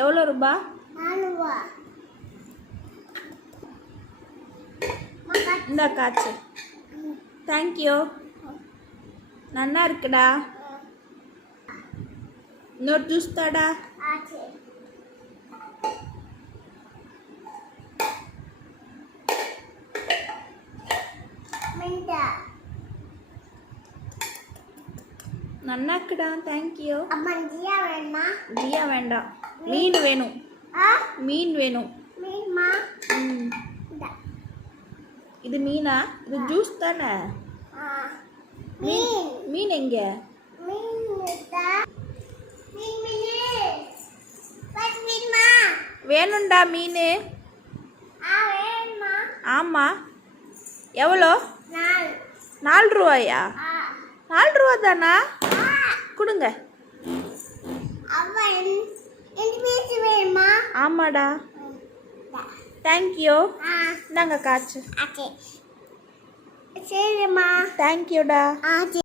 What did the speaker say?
எவ்வளோ ரூபா? 4 ரூபா. இந்த காய்ச்சி. தேங்க்யூ. நல்லா இருக்குடா. இன்னொரு ஜூஸ் தாடா. நல்லா இருக்குடா. தேங்க்யூ. அம்மா ஜியா வேணுமா? ஜியா வேண்டாம். மீன் வேணும். மீன் வேணும். மீன்மா? இது மீனா? இது ஜூஸ் தானே? மீன். மீன் எங்க? வேணும்டா மீன். ஆமா. எவ்வளோ? 4 ரூபாயா? 4 ரூபா தானா? கொடுங்க. ஆமாடா. தேங்க்யூ. இந்தாங்க காய்ச்சி. சரிம்மா. தேங்க்யூடா.